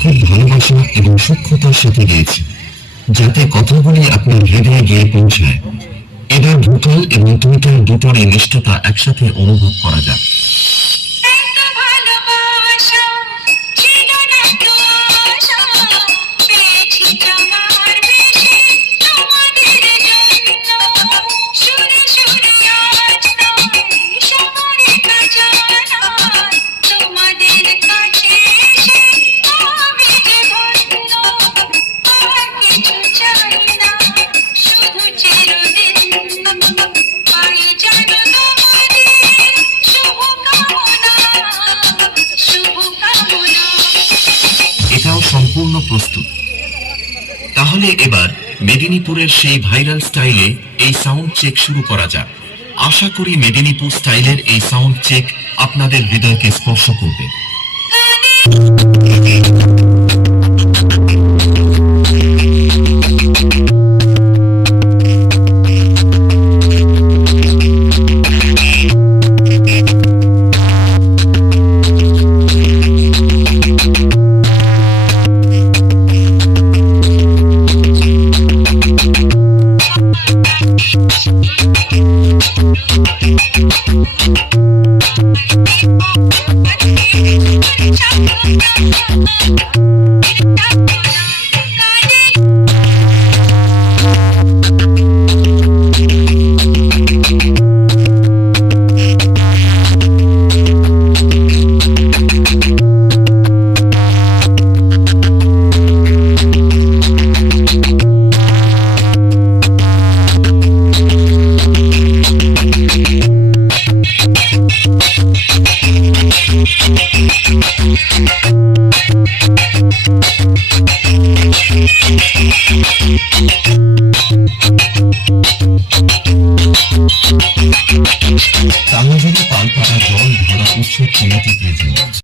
খুব ভালোবাসা এবং সূক্ষ্মতার সাথে গেয়েছি, যাতে কথাগুলি আপনার হৃদয়ে গিয়ে পৌঁছায়। এবার ভোকাল এবং টুইটার দুটোর এই নিষ্ঠতা একসাথে অনুভব করা যাক। এটাও সম্পূর্ণ প্রস্তুত। তাহলে এবার মেদিনীপুরের সেই ভাইরাল স্টাইলে এই সাউন্ড চেক শুরু করা যাক। আশা করি মেদিনীপুর স্টাইলের এই সাউন্ড চেক আপনাদের হৃদয়কে স্পর্শ করবে।